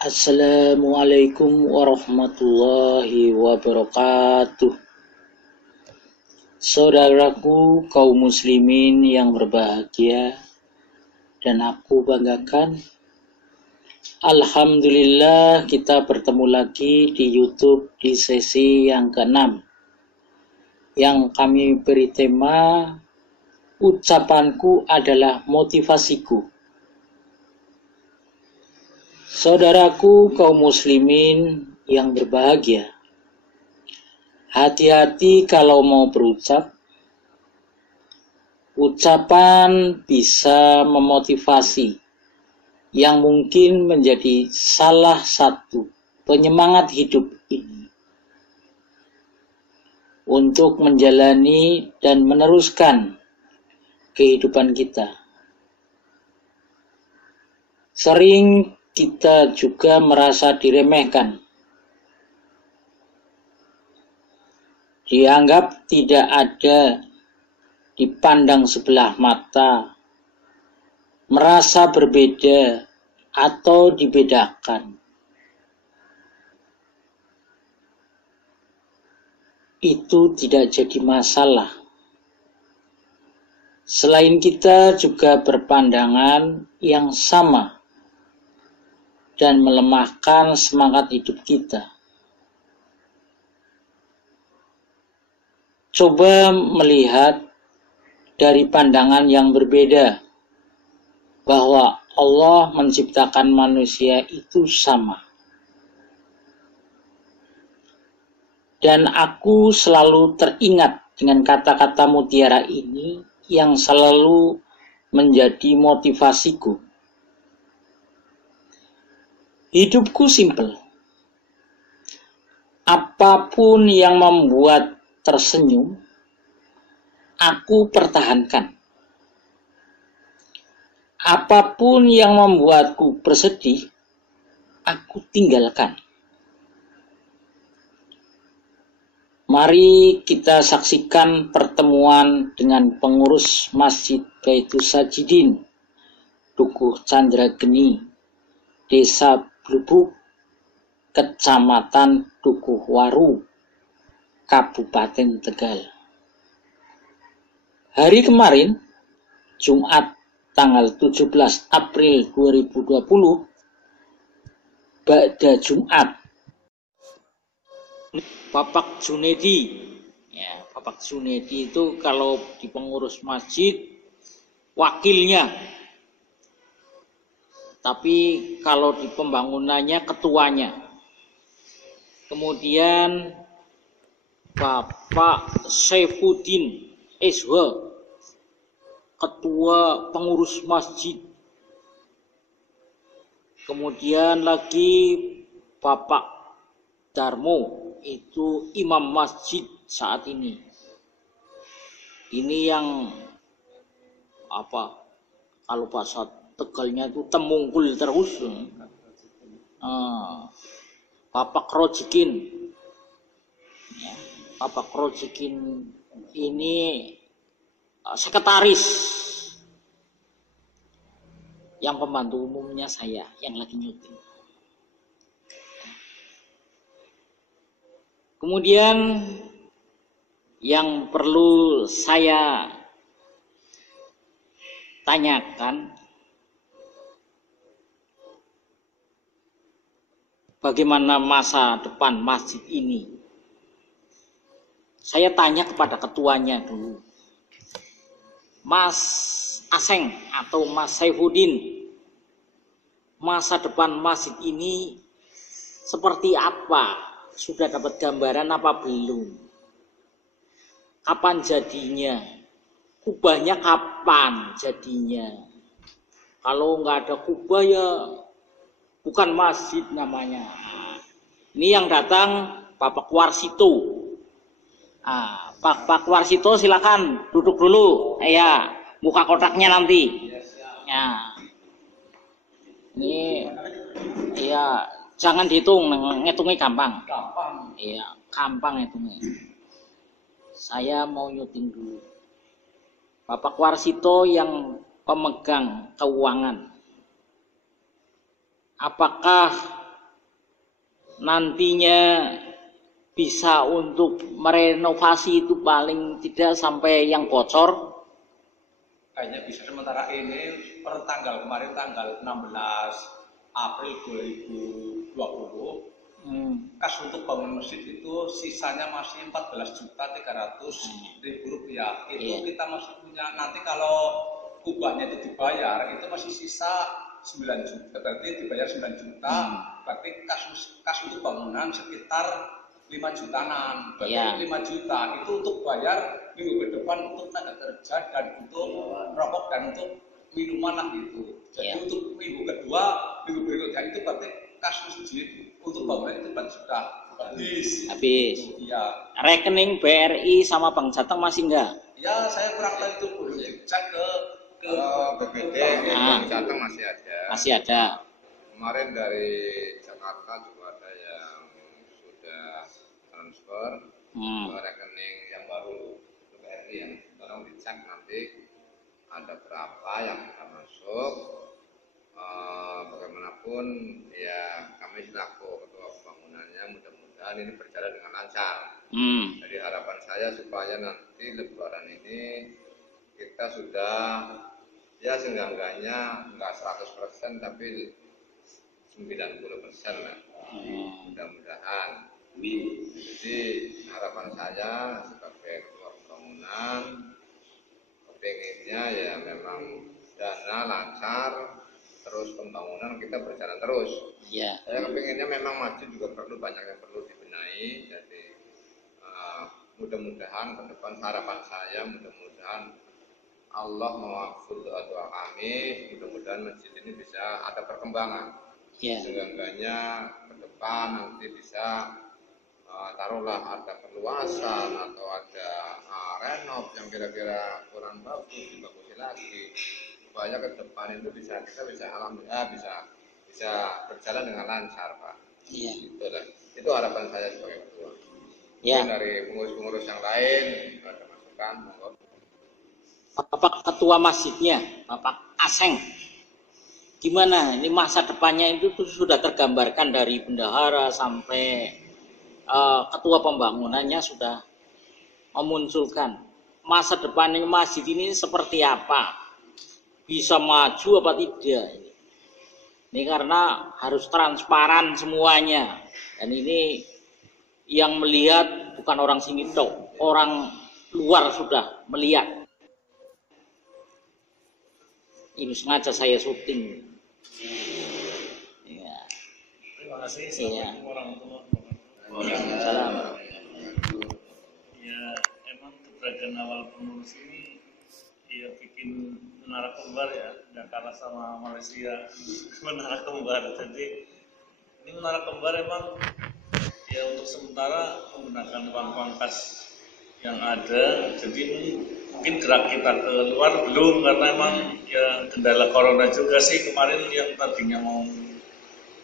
Assalamualaikum warahmatullahi wabarakatuh. Saudaraku kaum muslimin yang berbahagia dan aku banggakan, alhamdulillah kita bertemu lagi di YouTube di sesi yang ke-6 yang kami beri tema ucapanku adalah motivasiku. Saudaraku kaum muslimin yang berbahagia, hati-hati kalau mau berucap. Ucapan bisa memotivasi yang mungkin menjadi salah satu penyemangat hidup ini untuk menjalani dan meneruskan kehidupan kita. Sering kita juga merasa diremehkan, dianggap tidak ada, dipandang sebelah mata, merasa berbeda atau dibedakan. Itu tidak jadi masalah. Selain kita juga berpandangan yang sama dan melemahkan semangat hidup kita. Coba melihat dari pandangan yang berbeda, bahwa Allah menciptakan manusia itu sama. Dan aku selalu teringat dengan kata-kata mutiara ini yang selalu menjadi motivasiku. Hidupku simpel. Apapun yang membuat tersenyum, aku pertahankan. Apapun yang membuatku bersedih, aku tinggalkan. Mari kita saksikan pertemuan dengan pengurus Masjid Baitus Sajidin, Dukuh Candrageni, Desa Blubuk, Kecamatan Dukuhwaru, Kabupaten Tegal. Hari kemarin, Jumat tanggal 17 April 2020, Ba'da Jumat, Bapak Junedi. Ya, Bapak Junedi itu kalau di pengurus masjid wakilnya. Tapi kalau di pembangunannya ketuanya. Kemudian Bapak Saifuddin Iswa, ketua pengurus masjid. Kemudian lagi Bapak Darmo, itu imam masjid saat ini. Ini yang kalau bahasa Tegalnya itu temungkul terus. Bapak Rojikin. Ya, Bapak Rojikin ini sekretaris. Yang pembantu umumnya saya yang lagi nyuting. Kemudian yang perlu saya tanyakan, bagaimana masa depan masjid ini? Saya tanya kepada ketuanya dulu, Mas Aseng atau Mas Saifuddin, masa depan masjid ini seperti apa? Sudah dapat gambaran apa belum? Kapan jadinya? Kubahnya kapan jadinya? Kalau nggak ada kubah ya bukan masjid namanya. Ini yang datang Bapak Warsito. Pak Warsito silakan duduk dulu. Ya, buka kotaknya nanti. Ya. Ini ya jangan dihitung, ngitungnya gampang. Iya, gampang ngitungnya. Saya mau nyuting dulu. Bapak Warsito yang pemegang keuangan. Apakah nantinya bisa untuk merenovasi itu paling tidak sampai yang bocor? Kayaknya bisa sementara ini per tanggal kemarin tanggal 16 April 2020 kas untuk bangun masjid itu sisanya masih 14.300.000 rupiah. Itu kita masih punya, nanti kalau kubahnya itu dibayar itu masih sisa 9 juta, berarti dibayar 9 juta, berarti kas untuk bangunan sekitar 5 jutaan, berarti 5 juta itu untuk bayar minggu ke depan untuk tenaga kerja dan untuk rokok dan untuk minuman lah gitu. Jadi untuk minggu kedua, minggu berikutnya itu berarti kas masjid untuk bangunan itu berarti sudah habis. Iya. Rekening BRI sama Bank Jateng masih enggak? Ya, saya kurang tahu itu, belum dicek ke BPD, Bank Jateng masih ada. Masih ada. Kemarin dari Jakarta juga ada yang sudah transfer ke rekening yang baru BRI, yang sekarang dicek nanti ada berapa yang bisa masuk. Bagaimanapun ya kami selaku ketua pembangunannya mudah-mudahan ini berjalan dengan lancar. Jadi harapan saya supaya nanti Lebaran ini kita sudah ya seenggak-enggaknya enggak 100% tapi 90% lah. Mudah-mudahan. Jadi harapan saya sebagai ketua pembangunan kepinginnya ya memang dana lancar, terus pembangunan kita berjalan terus. Saya kepinginnya memang masjid juga banyak yang perlu dibenahi. Jadi mudah-mudahan ke depan harapan saya mudah-mudahan Allah mewakil doa kami, mudah-mudahan masjid ini bisa ada perkembangan. Seenggaknya ke depan nanti bisa taruhlah ada perluasan atau ada renov yang kira-kira kurang bagus, dibagusin lagi supaya ke depan itu kita bisa alhamdulillah bisa berjalan dengan lancar, Pak. Itu harapan saya sebagai ketua. Dari pengurus-pengurus yang lain ada masukan, monggo. Bapak ketua masjidnya, Bapak Aseng, gimana ini masa depannya itu tuh sudah tergambarkan dari bendahara sampai ketua pembangunannya sudah memunculkan masa depannya masjid ini seperti apa, bisa maju apa tidak ini karena harus transparan semuanya, dan ini yang melihat bukan orang sini toh, orang luar sudah melihat. Ini sengaja saya syuting. Terima kasih. Assalamualaikum warahmatullahi wabarakatuh. Waalaikumsalam. Ya, emang keberadaan awal pengurus ini ya bikin menara kembar ya, nggak kalah sama Malaysia menara kembar. Jadi ini menara kembar emang ya untuk sementara menggunakan uang pangkas yang ada. Jadi mungkin gerak kita ke luar belum, karena emang ya kendala corona juga sih. Kemarin yang tadinya mau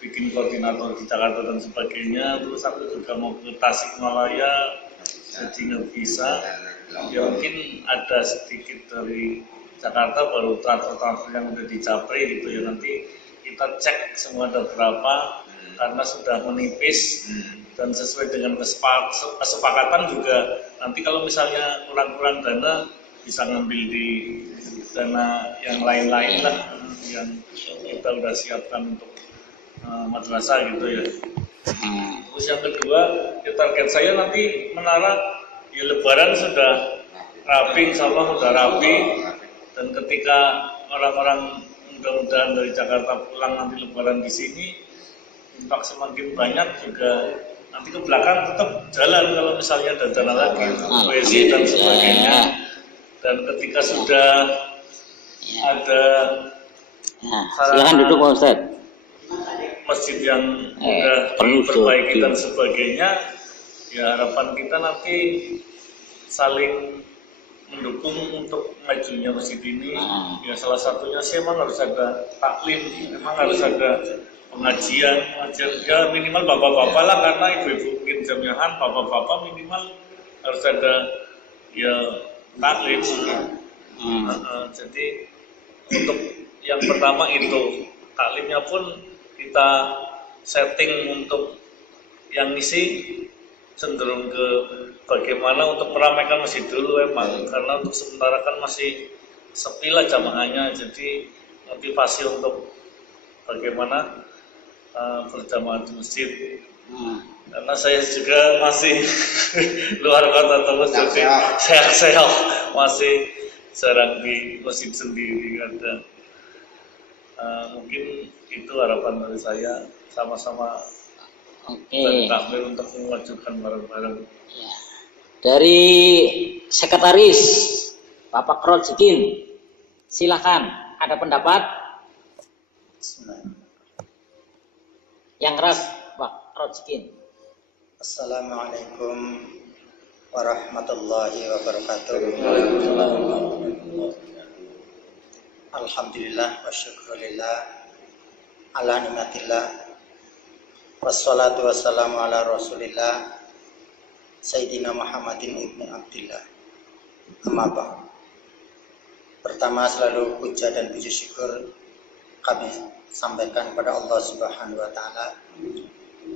bikin koordinator di Jakarta dan sebagainya, terus aku juga mau ke Tasikmalaya jadi nggak bisa. Ya mungkin ada sedikit dari Jakarta baru transfer yang udah di Japri gitu ya, nanti kita cek semua ada berapa karena sudah menipis. Dan sesuai dengan kesepakatan juga nanti kalau misalnya kurang-kurang dana bisa ngambil di dana yang lain-lain lah yang kita udah siapkan untuk madrasah gitu ya. Terus yang kedua ya target saya nanti menara ya Lebaran sudah rapi, insya Allah sudah rapi, dan ketika orang-orang mudah-mudahan dari Jakarta pulang nanti Lebaran di sini, infak semakin banyak juga. Nanti ke belakang tetap jalan kalau misalnya ada dana lagi untuk WC dan sebagainya. Dan ketika sudah ada silakan duduk Pak Ustaz. Masjid yang sudah diperbaiki dan sebagainya, ya harapan kita nanti saling mendukung untuk majunya masjid ini. Ya salah satunya sih emang harus ada taklim, memang harus ada pengajian ya minimal bapak-bapak lah, karena ibu-ibu mungkin jamiahan, bapak-bapak minimal harus ada ya taklim. Jadi untuk yang pertama itu taklimnya pun kita setting untuk yang ngisi cenderung ke bagaimana untuk meramaikan masjid dulu emang, karena untuk sementara kan masih sepi lah jamaahnya, jadi motivasi untuk bagaimana berjamaah di masjid. Karena saya juga masih luar kota terus, jadi sehat-sehat masih jarang di masjid sendiri kadang. Mungkin itu harapan dari saya, sama-sama bertakbir untuk memajukan bareng-bareng. Ya. Dari sekretaris Bapak Rojikin, silakan, ada pendapat? Yang keras, Pak Rojikin. Assalamualaikum warahmatullahi wabarakatuh. Alhamdulillah wa syukurillah ala ni'matillah wassalatu wassalamu ala rasulillah Sayyidina Muhammadin ibni Abdillah. Amma ba'd. Pertama, selalu puja dan puji syukur kami sampaikan kepada Allah Subhanahu wa taala.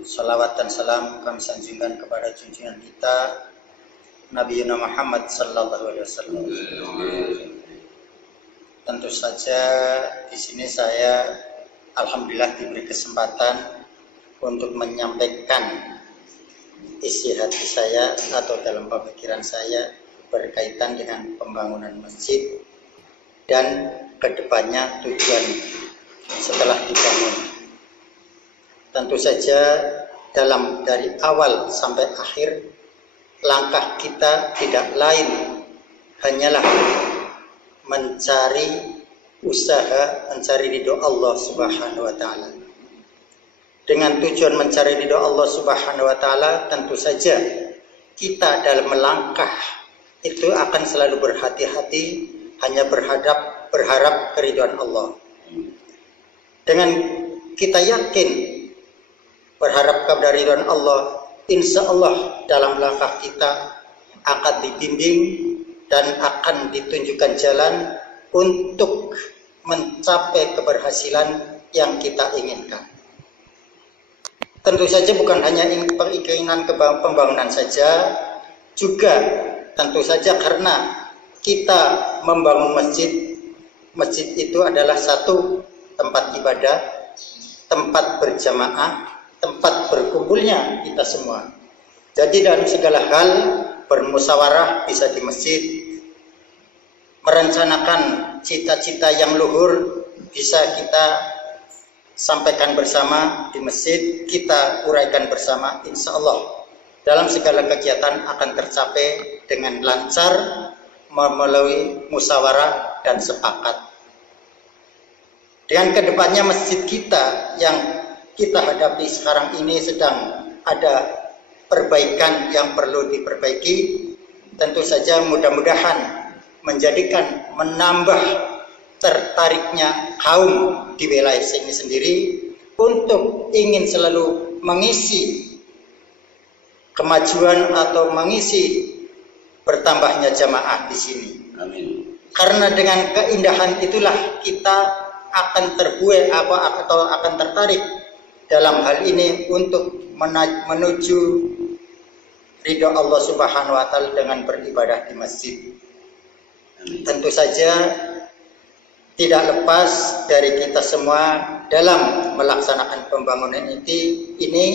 Salawat dan salam kami sanjungkan kepada junjungan kita Nabi Muhammad sallallahu alaihi wasallam. Tentu saja di sini saya alhamdulillah diberi kesempatan untuk menyampaikan isi hati saya atau dalam pemikiran saya berkaitan dengan pembangunan masjid dan kedepannya tujuan setelah dibangun. Tentu saja dari awal sampai akhir langkah kita tidak lain hanyalah mencari ridho Allah Subhanahu wa taala. Dengan tujuan mencari ridho Allah Subhanahu wa taala, tentu saja kita dalam melangkah itu akan selalu berhati-hati, hanya berharap keridhaan Allah. Dengan kita yakin berharap kepada ridhaan Allah, insya Allah dalam langkah kita akan dibimbing dan akan ditunjukkan jalan untuk mencapai keberhasilan yang kita inginkan. Tentu saja bukan hanya keinginan pembangunan saja, juga tentu saja karena kita membangun masjid. Masjid itu adalah satu tempat ibadah, tempat berjamaah, tempat berkumpulnya kita semua. Jadi dalam segala hal bermusyawarah bisa di masjid, merencanakan cita-cita yang luhur bisa kita sampaikan bersama di masjid, kita uraikan bersama, insya Allah dalam segala kegiatan akan tercapai dengan lancar melalui musyawarah dan sepakat. Dengan kedepannya masjid kita yang kita hadapi sekarang ini sedang ada perbaikan yang perlu diperbaiki, tentu saja mudah-mudahan menambah tertariknya kaum di wilayah sini sendiri untuk ingin selalu mengisi kemajuan atau mengisi bertambahnya jamaah di sini. Amin. Karena dengan keindahan itulah kita akan terbuai atau akan tertarik dalam hal ini untuk menuju ridho Allah Subhanahu wa taala dengan beribadah di masjid. Tentu saja tidak lepas dari kita semua dalam melaksanakan pembangunan ini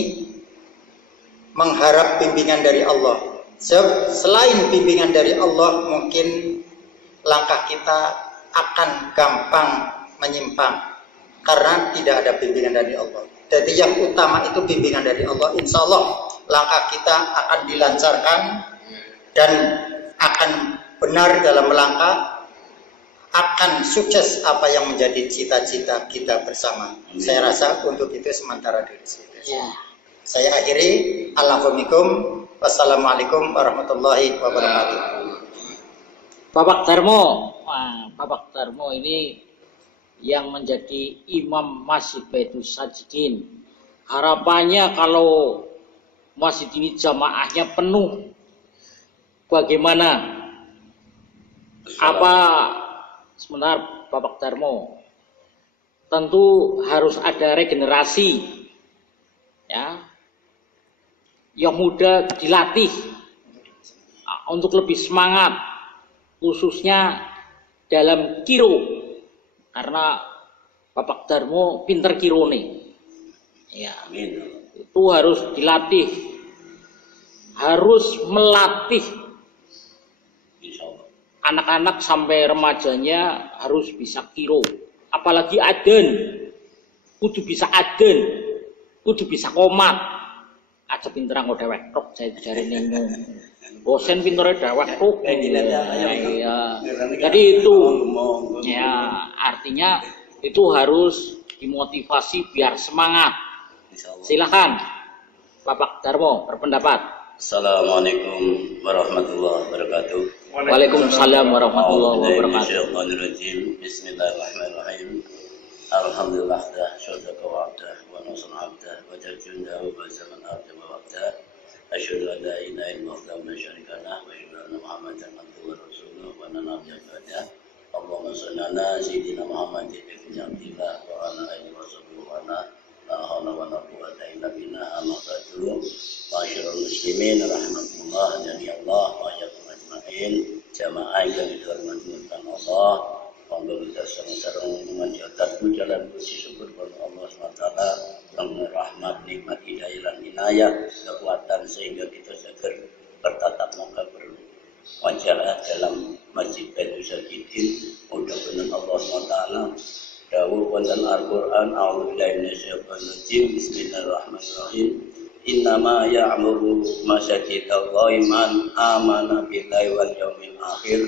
mengharap bimbingan dari Allah. Selain bimbingan dari Allah, mungkin langkah kita akan gampang menyimpang karena tidak ada bimbingan dari Allah. Jadi yang utama itu bimbingan dari Allah. Insya Allah langkah kita akan dilancarkan dan akan benar dalam melangkah, akan sukses apa yang menjadi cita-cita kita bersama. Saya rasa untuk itu sementara dari situ. Ya. Saya akhiri. Assalamualaikum. Wassalamualaikum warahmatullahi wabarakatuh. Bapak Darmo ini yang menjadi imam Masjid Baitul Sajidin. Harapannya kalau masjid ini jamaahnya penuh, bagaimana? Apa sebentar Bapak Darmo? Tentu harus ada regenerasi, ya. yang muda dilatih untuk lebih semangat, khususnya dalam kiro, karena Bapak Darmo pinter kirone. Ya, itu harus dilatih, harus melatih anak-anak sampai remajanya harus bisa kiro, apalagi aden, kudu bisa aden, kudu bisa komat. Aja pinter nggo dewek tok saya jare ning bosen pintere dewek tok. Iya. Jadi itu ya artinya itu harus dimotivasi biar semangat. Silakan Bapak Darmo berpendapat. Assalamualaikum warahmatullahi wabarakatuh. Waalaikumsalam warahmatullahi wabarakatuh. Bismillahirrahmanirrahim. Alhamdulillah dah syadaka wa'dah wa nasr 'abdah wa jarjunda wa bazaman 'abdah wa wa'dah. Asyhadu an la ilaha illallah wa la syarika lahu wa asyhadu anna Muhammadan abduhu wa rasuluhu wa nabiyyu ba'da. Allahumma shalli ala sayyidina Muhammadin ibn Abdillah wa ala alihi wa sahbihi wa ala la haula wa la quwwata illa billah. Amma ba'du. Ma'asyiral muslimin rahimakumullah dan ya Allah wa iyyakum ajmain. Jamaah yang dihormati Allah, Allah kita sareng-sareng memanjatkan jalan puji syukur kepada Allah SWT yang rahmat, nikmat, hidayah dan inayah, kekuatan sehingga kita segera bertatap muka berwajah dalam Masjid Baitul Sajidin. Mudah-mudahan Allah SWT dawuh wonten Al-Qur'an, a'udzubillahi minasyaitonir rajim, bismillahirrahmanirrahim. Innama ya'muru masajidallahi man amana billahi wal yaumil akhir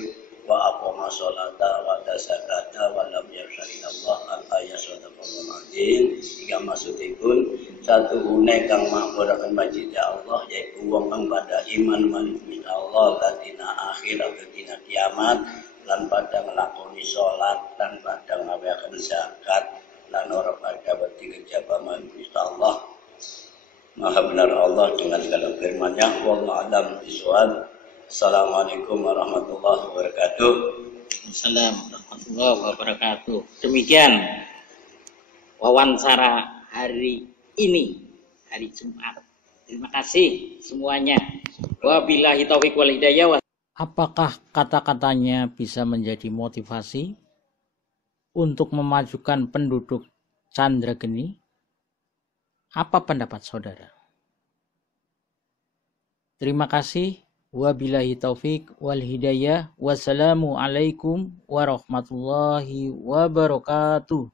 wa aqama sholata wa ata zakata wa lam yakhsha illallah al-ayat sadaqallahul azim. Iki maksudipun satuhune kang makmuraken masjid Allah yaitu wong kang pada iman marang Gusti Allah lan dina akhir atau dina kiamat lan pada nglakoni salat lan pada ngaweaken zakat lan ora pada wedi kejaba marang Gusti Allah. Maha benar Allah dengan segala firman-Nya. Wallahu a'lam bishawab. Assalamualaikum warahmatullahi wabarakatuh. Assalamualaikum warahmatullahi wabarakatuh. Demikian wawancara hari ini, hari Jumat. Terima kasih semuanya. Wabillahi taufiq wal hidayah. Apakah kata-katanya bisa menjadi motivasi untuk memajukan penduduk Candrageni? Apa pendapat saudara? Terima kasih. Wabillahi taufik wal hidayah. Wassalamualaikum warahmatullahi wabarakatuh.